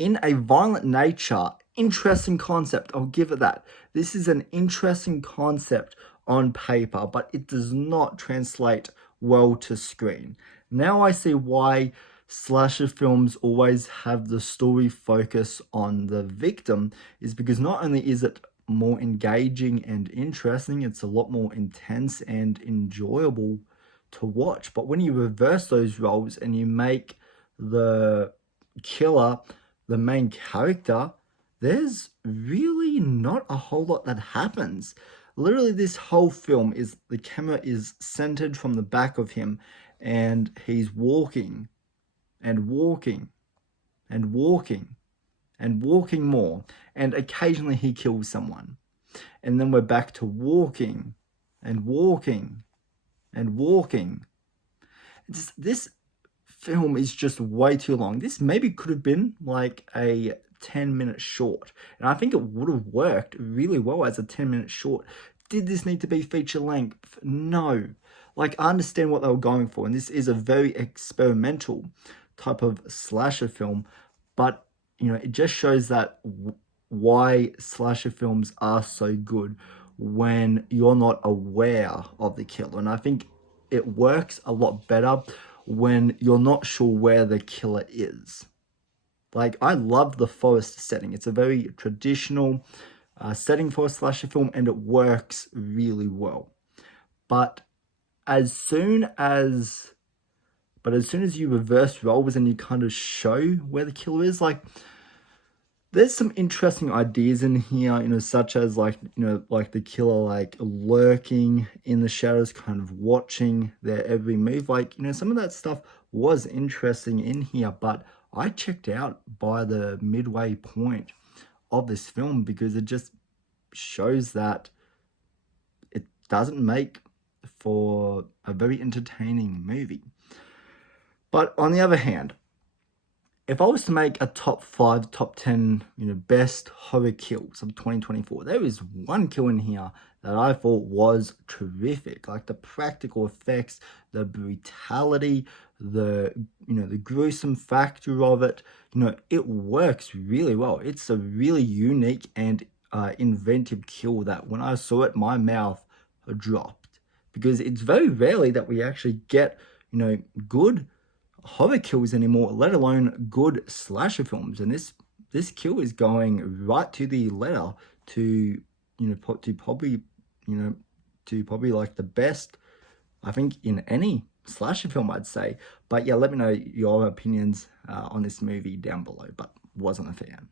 in a violent nature, interesting concept. I'll give it that. This is an interesting concept on paper, but it does not translate well to screen. Now I see why slasher films always have the story focus on the victim, is because not only is it more engaging and interesting, it's a lot more intense and enjoyable to watch. But when you reverse those roles and you make the killer the main character, there's really not a whole lot that happens. Literally, this whole film is the camera is centered from the back of him, and he's walking and walking and walking and walking more, and occasionally he kills someone. And then we're back to walking and walking and walking. This film is just way too long. This maybe could have been like a 10-minute short, and I think it would have worked really well as a 10-minute short. Did this need to be feature length? No. Like, I understand what they were going for, and this is a very experimental type of slasher film, but it just shows that why slasher films are so good when you're not aware of the killer. And I think it works a lot better when you're not sure where the killer is. Like, I love the forest setting. It's a very traditional setting for a slasher film, and it works really well. But as soon as you reverse roles and you kind of show where the killer is, like, there's some interesting ideas in here, such as like the killer like lurking in the shadows, kind of watching their every move. Like, some of that stuff was interesting in here, but I checked out by the midway point of this film because it just shows that it doesn't make for a very entertaining movie. But on the other hand, if I was to make a top 5, top 10, best horror kills of 2024, there is one kill in here that I thought was terrific. Like, the practical effects, the brutality, the gruesome factor of it, it works really well. It's a really unique and inventive kill that when I saw it, my mouth dropped, because it's very rarely that we actually get, good horror kills anymore, let alone good slasher films. And this kill is going right to the letter to probably like the best, I think, in any slasher film, I'd say. But yeah, let me know your opinions on this movie down below. But wasn't a fan.